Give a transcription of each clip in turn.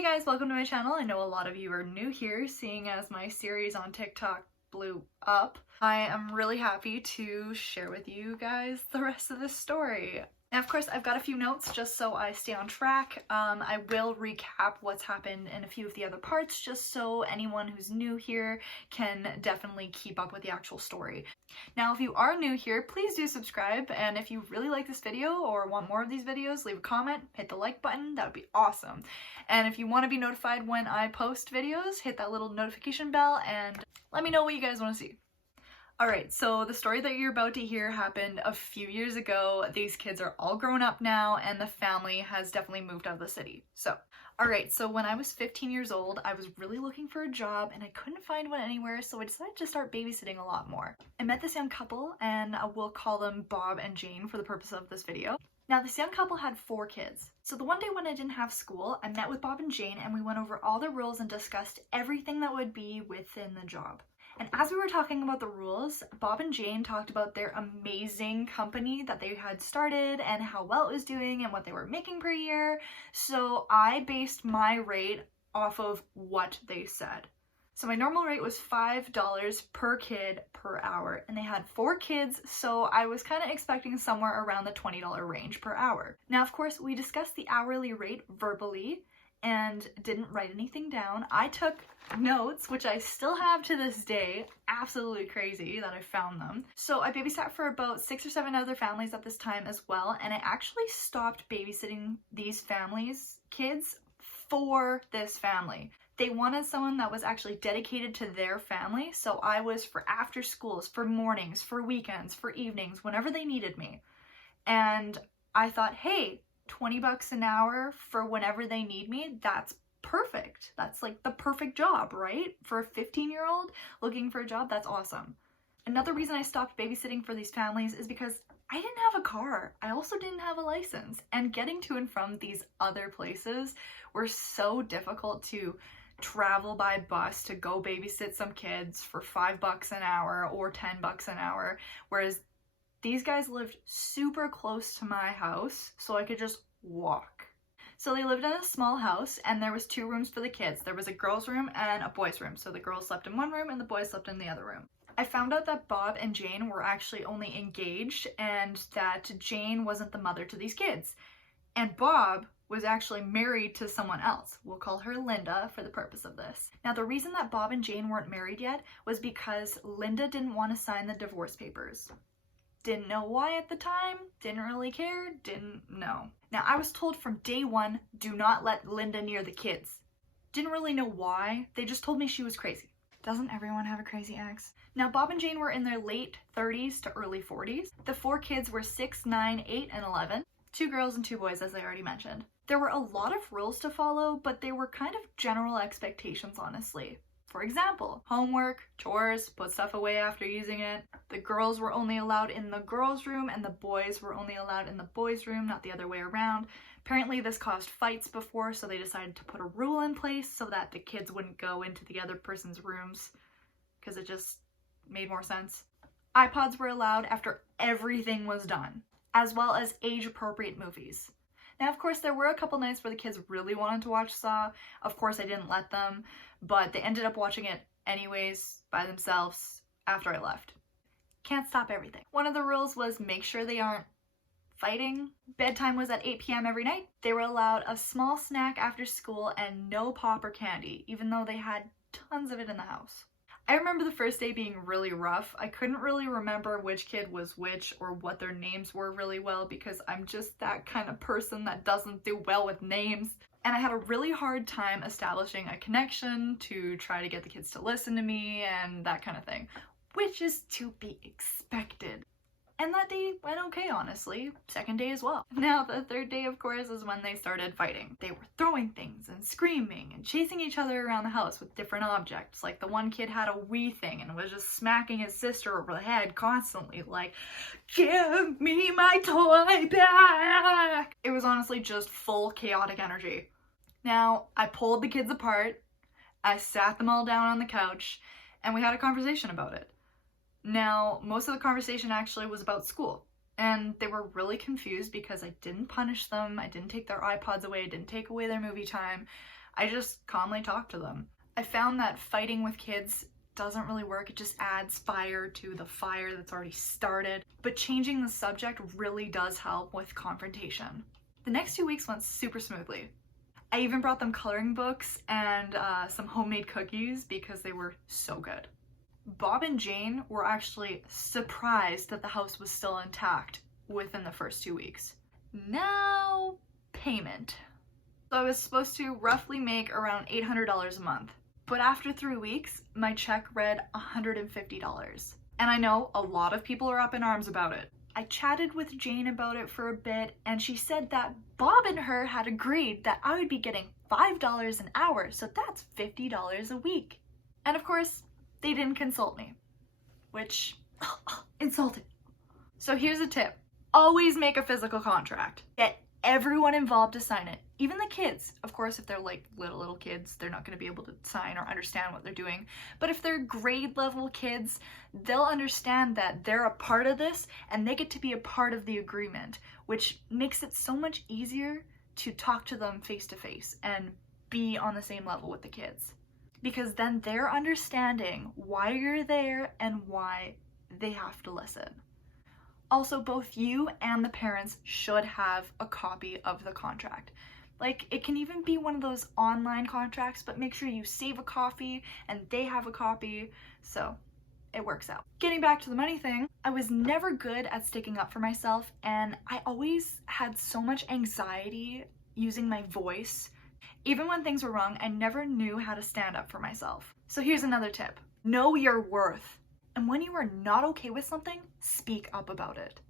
Hey guys, welcome to my channel. I know a lot of you are new here, seeing as my series on TikTok blew up. I am really happy to share with you guys the rest of this story. Now, of course, I've got a few notes just so I stay on track. I will recap what's happened in a few of the other parts just so anyone who's new here can definitely keep up with the actual story. Now, if you are new here, please do subscribe, and if you really like this video or want more of these videos, leave a comment, hit the like button, that would be awesome. And if you want to be notified when I post videos, hit that little notification bell and let me know what you guys want to see. Alright, so the story that you're about to hear happened a few years ago. These kids are all grown up now and the family has definitely moved out of the city. Alright, so when I was 15 years old, I was really looking for a job and I couldn't find one anywhere, so I decided to start babysitting a lot more. I met this young couple, and we'll call them Bob and Jane for the purpose of this video. Now, this young couple had 4 kids. So the one day when I didn't have school, I met with Bob and Jane and we went over all the rules and discussed everything that would be within the job. And as we were talking about the rules, Bob and Jane talked about their amazing company that they had started and how well it was doing and what they were making per year. So I based my rate off of what they said. So my normal rate was $5 per kid per hour, and they had 4 kids, so I was kind of expecting somewhere around the $20 range per hour. Now, of course, we discussed the hourly rate verbally and didn't write anything down. I took notes, which I still have to this day. Absolutely crazy that I found them. So I babysat for about 6 or 7 other families at this time as well, and I actually stopped babysitting these families' kids for this family. They wanted someone that was actually dedicated to their family, so I was for after schools, for mornings, for weekends, for evenings, whenever they needed me. And I thought, hey, 20 bucks an hour for whenever they need me, that's perfect. That's like the perfect job, right? For a 15-year-old looking for a job, that's awesome. Another reason I stopped babysitting for these families is because I didn't have a car. I also didn't have a license, and getting to and from these other places were so difficult to travel by bus to go babysit some kids for 5 bucks an hour or 10 bucks an hour, whereas these guys lived super close to my house, so I could just walk. So they lived in a small house, and there was 2 rooms for the kids. There was a girls' room and a boys' room, so the girls slept in one room and the boys slept in the other room. I found out that Bob and Jane were actually only engaged and that Jane wasn't the mother to these kids. And Bob was actually married to someone else. We'll call her Linda for the purpose of this. Now, the reason that Bob and Jane weren't married yet was because Linda didn't want to sign the divorce papers. Didn't know why at the time, didn't really care, didn't know. Now, I was told from day one, do not let Linda near the kids. Didn't really know why, they just told me she was crazy. Doesn't everyone have a crazy ex? Now, Bob and Jane were in their late 30s to early 40s. The 4 kids were 6, 9, 8, and 11. 2 girls and 2 boys, as I already mentioned. There were a lot of rules to follow, but they were kind of general expectations, honestly. For example, homework, chores, put stuff away after using it. The girls were only allowed in the girls' room and the boys were only allowed in the boys' room, not the other way around. Apparently this caused fights before, so they decided to put a rule in place so that the kids wouldn't go into the other person's rooms, because it just made more sense. iPods were allowed after everything was done, as well as age-appropriate movies. Now, of course, there were a couple nights where the kids really wanted to watch Saw. Of course, I didn't let them, but they ended up watching it anyways by themselves after I left. Can't stop everything. One of the rules was make sure they aren't fighting. Bedtime was at 8 p.m. every night. They were allowed a small snack after school and no pop or candy, even though they had tons of it in the house. I remember the first day being really rough. I couldn't really remember which kid was which or what their names were really well because I'm just that kind of person that doesn't do well with names. And I had a really hard time establishing a connection to try to get the kids to listen to me and that kind of thing, which is to be expected. And that day went okay, honestly. Second day as well. Now, the third day, of course, is when they started fighting. They were throwing things and screaming and chasing each other around the house with different objects. Like the one kid had a Wii thing and was just smacking his sister over the head constantly, like, give me my toy back! It was honestly just full chaotic energy. Now, I pulled the kids apart, I sat them all down on the couch, and we had a conversation about it. Now, most of the conversation actually was about school, and they were really confused because I didn't punish them, I didn't take their iPods away, I didn't take away their movie time. I just calmly talk to them. I found that fighting with kids doesn't really work. It just adds fire to the fire that's already started. But changing the subject really does help with confrontation. The next 2 weeks went super smoothly. I even brought them coloring books and some homemade cookies because they were so good. Bob and Jane were actually surprised that the house was still intact within the first 2 weeks. Now, payment. So I was supposed to roughly make around $800 a month. But after 3 weeks, my check read $150. And I know a lot of people are up in arms about it. I chatted with Jane about it for a bit, and she said that Bob and her had agreed that I would be getting $5 an hour, so that's $50 a week. And of course, they didn't consult me, which insulted. So here's a tip. Always make a physical contract. Get everyone involved to sign it. Even the kids. Of course, if they're like little kids, they're not going to be able to sign or understand what they're doing. But if they're grade level kids, they'll understand that they're a part of this and they get to be a part of the agreement, which makes it so much easier to talk to them face to face and be on the same level with the kids. Because then they're understanding why you're there and why they have to listen. Also, both you and the parents should have a copy of the contract. Like, it can even be one of those online contracts, but make sure you save a copy and they have a copy, so it works out. Getting back to the money thing, I was never good at sticking up for myself, and I always had so much anxiety using my voice. Even when things were wrong, I never knew how to stand up for myself. So here's another tip. Know your worth. And when you are not okay with something, speak up about it.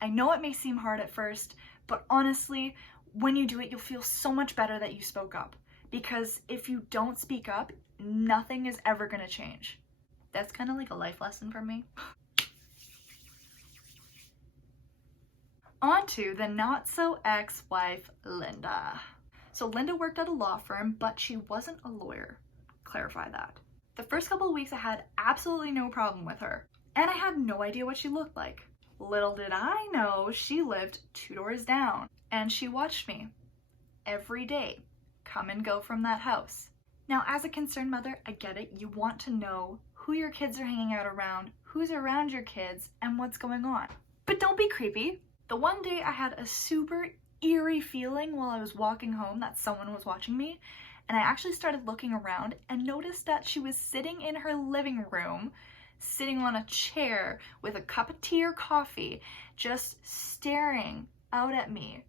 I know it may seem hard at first, but honestly, when you do it, you'll feel so much better that you spoke up. Because if you don't speak up, nothing is ever gonna change. That's kind of like a life lesson for me. On to the not-so-ex-wife, Linda. So Linda worked at a law firm, but she wasn't a lawyer. Clarify that. The first couple of weeks I had absolutely no problem with her, and I had no idea what she looked like. Little did I know she lived 2 doors down, and she watched me every day come and go from that house. Now, as a concerned mother, I get it. You want to know who your kids are hanging out around, who's around your kids, and what's going on. But don't be creepy. The one day I had a super eerie feeling while I was walking home that someone was watching me, and I actually started looking around and noticed that she was sitting in her living room, sitting on a chair with a cup of tea or coffee, just staring out at me.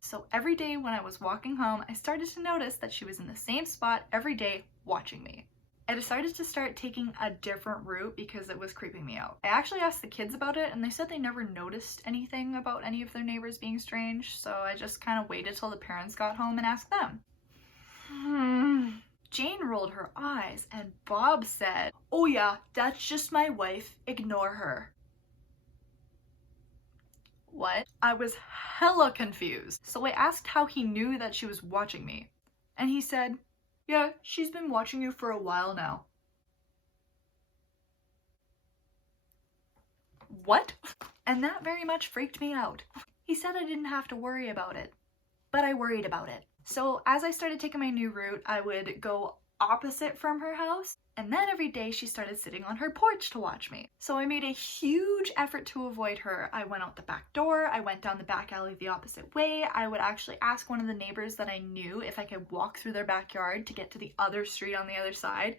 So every day when I was walking home, I started to notice that she was in the same spot every day watching me. I decided to start taking a different route because it was creeping me out. I actually asked the kids about it, and they said they never noticed anything about any of their neighbors being strange, so I just kind of waited till the parents got home and asked them. Jane rolled her eyes, and Bob said, "Oh yeah, that's just my wife, ignore her." What? I was hella confused, so I asked how he knew that she was watching me, and he said, "Yeah, she's been watching you for a while now." What? And that very much freaked me out. He said I didn't have to worry about it, but I worried about it. So as I started taking my new route, I would go opposite from her house, and then every day she started sitting on her porch to watch me. So I made a huge effort to avoid her. I went out the back door, I went down the back alley the opposite way. I would actually ask one of the neighbors that I knew if I could walk through their backyard to get to the other street on the other side,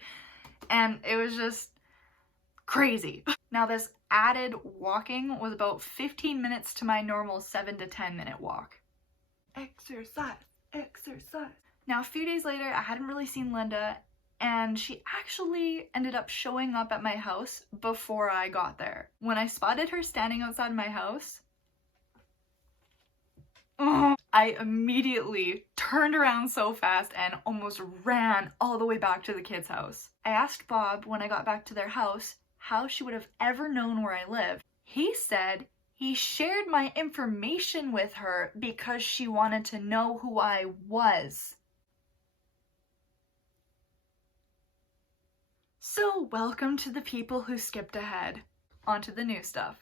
and it was just crazy. Now this added walking was about 15 minutes to my normal 7 to 10 minute walk. Exercise. Now a few days later, I hadn't really seen Linda, and she actually ended up showing up at my house before I got there. When I spotted her standing outside my house, I immediately turned around so fast and almost ran all the way back to the kids' house. I asked Bob when I got back to their house how she would have ever known where I lived. He said he shared my information with her because she wanted to know who I was. So welcome to the people who skipped ahead. Onto the new stuff.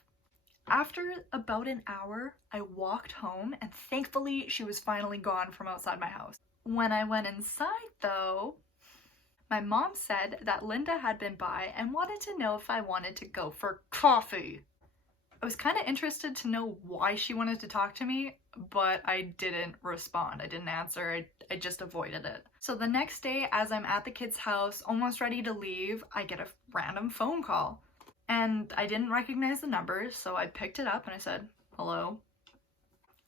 After about an hour, I walked home, and thankfully she was finally gone from outside my house. When I went inside though, my mom said that Linda had been by and wanted to know if I wanted to go for coffee. I was kind of interested to know why she wanted to talk to me, but I didn't respond. I didn't answer. I just avoided it. So the next day, as I'm at the kid's house, almost ready to leave, I get a random phone call. And I didn't recognize the number, so I picked it up and I said, "Hello?"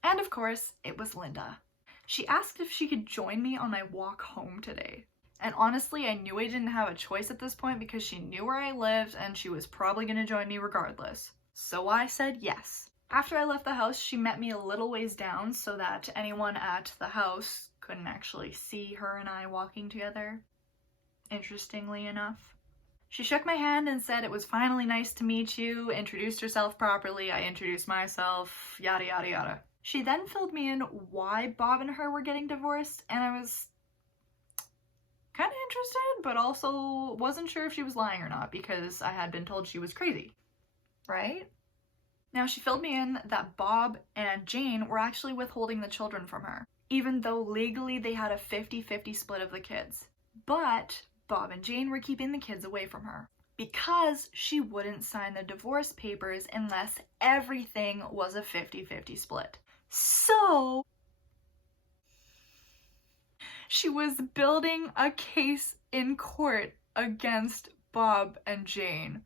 And of course, it was Linda. She asked if she could join me on my walk home today. And honestly, I knew I didn't have a choice at this point because she knew where I lived and she was probably going to join me regardless. So I said yes. After I left the house, she met me a little ways down so that anyone at the house couldn't actually see her and I walking together, interestingly enough. She shook my hand and said it was finally nice to meet you, introduced herself properly, I introduced myself, yada yada yada. She then filled me in why Bob and her were getting divorced, and I was kind of interested, but also wasn't sure if she was lying or not because I had been told she was crazy, right? Now she filled me in that Bob and Jane were actually withholding the children from her, even though legally they had a 50-50 split of the kids. But Bob and Jane were keeping the kids away from her because she wouldn't sign the divorce papers unless everything was a 50-50 split. So she was building a case in court against Bob and Jane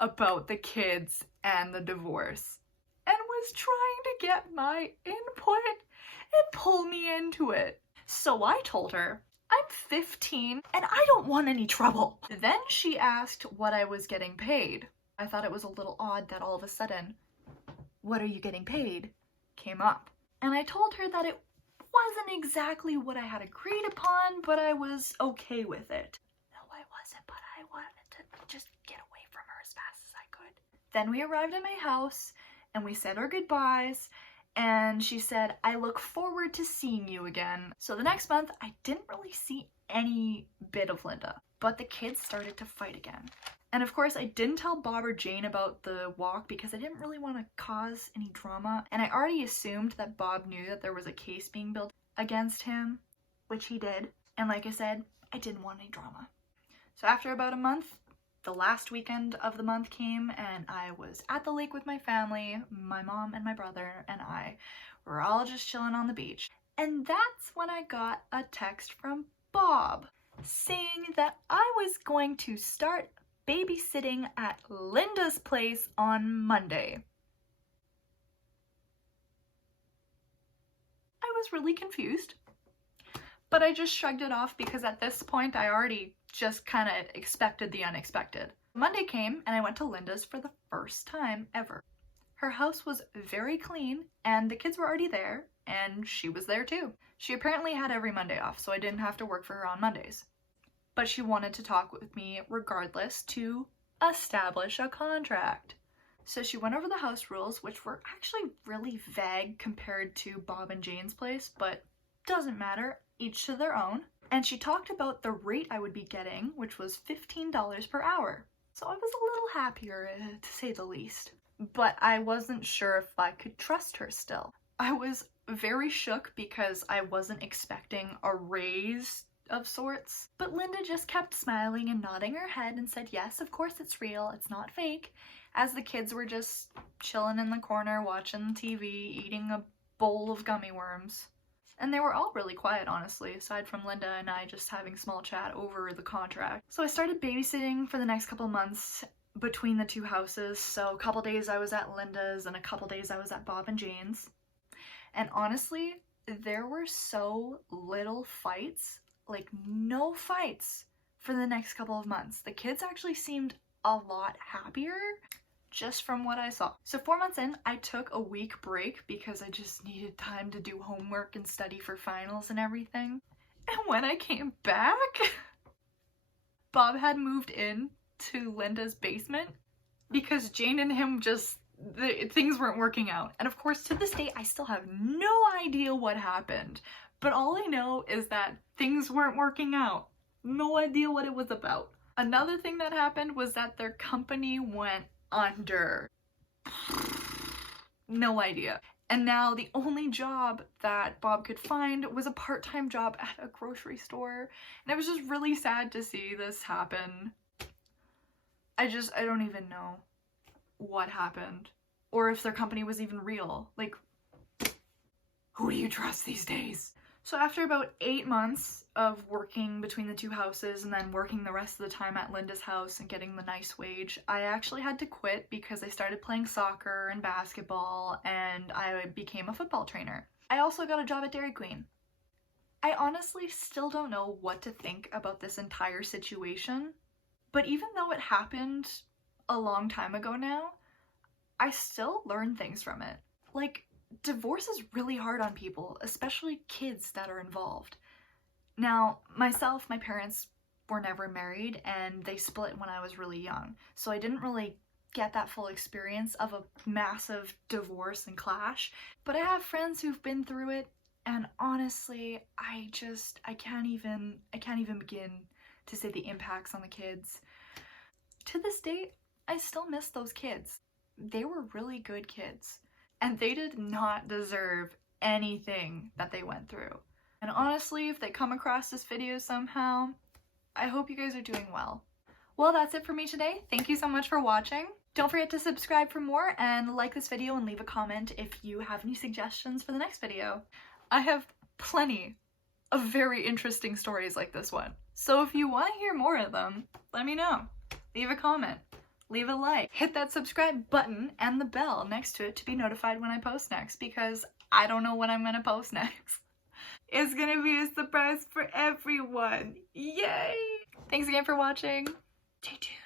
about the kids and the divorce and was trying to get my input and pull me into it. So I told her, I'm 15 and I don't want any trouble. Then she asked what I was getting paid. I thought it was a little odd that all of a sudden, "What are you getting paid?" came up. And I told her that it wasn't exactly what I had agreed upon, but I was okay with it. No, I wasn't, but I wanted to just get away from her as fast as I could. Then we arrived at my house and we said our goodbyes, and she said, "I look forward to seeing you again." So the next month, I didn't really see any bit of Linda, but the kids started to fight again. And of course, I didn't tell Bob or Jane about the walk because I didn't really want to cause any drama. And I already assumed that Bob knew that there was a case being built against him, which he did. And like I said, I didn't want any drama. So after about a month, the last weekend of the month came and I was at the lake with my family, my mom and my brother and I were all just chilling on the beach. And that's when I got a text from Bob saying that I was going to start babysitting at Linda's place on Monday. I was really confused, but I just shrugged it off because at this point I already just kind of expected the unexpected. Monday came and I went to Linda's for the first time ever. Her house was very clean and the kids were already there and she was there too. She apparently had every Monday off, so I didn't have to work for her on Mondays. But she wanted to talk with me regardless to establish a contract. So she went over the house rules, which were actually really vague compared to Bob and Jane's place, but doesn't matter, each to their own. And she talked about the rate I would be getting, which was $15 per hour. So I was a little happier, to say the least. But I wasn't sure if I could trust her still. I was very shook because I wasn't expecting a raise of sorts, but Linda just kept smiling and nodding her head and said, "Yes, of course it's real, it's not fake," as the kids were just chilling in the corner watching TV, eating a bowl of gummy worms. And they were all really quiet, honestly, aside from Linda and I just having small chat over the contract. So I started babysitting for the next couple months between the two houses. So a couple days I was at Linda's and a couple days I was at Bob and Jane's. And honestly, there were so little fights, like no fights, for the next couple of months. The kids actually seemed a lot happier just from what I saw. So 4 months in, I took a week break because I just needed time to do homework and study for finals and everything. And when I came back, Bob had moved in to Linda's basement because Jane and him just, things weren't working out. And of course, to this day, I still have no idea what happened. But all I know is that things weren't working out. No idea what it was about. Another thing that happened was that their company went under. No idea. And now the only job that Bob could find was a part-time job at a grocery store. And it was just really sad to see this happen. I don't even know what happened. Or if their company was even real. Like, who do you trust these days? So after about 8 months of working between the two houses and then working the rest of the time at Linda's house and getting the nice wage, I actually had to quit because I started playing soccer and basketball and I became a football trainer. I also got a job at Dairy Queen. I honestly still don't know what to think about this entire situation, but even though it happened a long time ago now, I still learn things from it. Like, divorce is really hard on people, especially kids that are involved. Now, myself, my parents were never married and they split when I was really young, so I didn't really get that full experience of a massive divorce and clash, but I have friends who've been through it, and honestly, I can't even begin to say the impacts on the kids. To this day, I still miss those kids. They were really good kids. And they did not deserve anything that they went through. And honestly, if they come across this video somehow, I hope you guys are doing well. Well, that's it for me today. Thank you so much for watching. Don't forget to subscribe for more and like this video and leave a comment if you have any suggestions for the next video. I have plenty of very interesting stories like this one. So if you want to hear more of them, let me know. Leave a comment. Leave a like, hit that subscribe button and the bell next to it to be notified when I post next, because I don't know when I'm gonna post next. It's gonna be a surprise for everyone. Yay! Thanks again for watching. Stay tuned.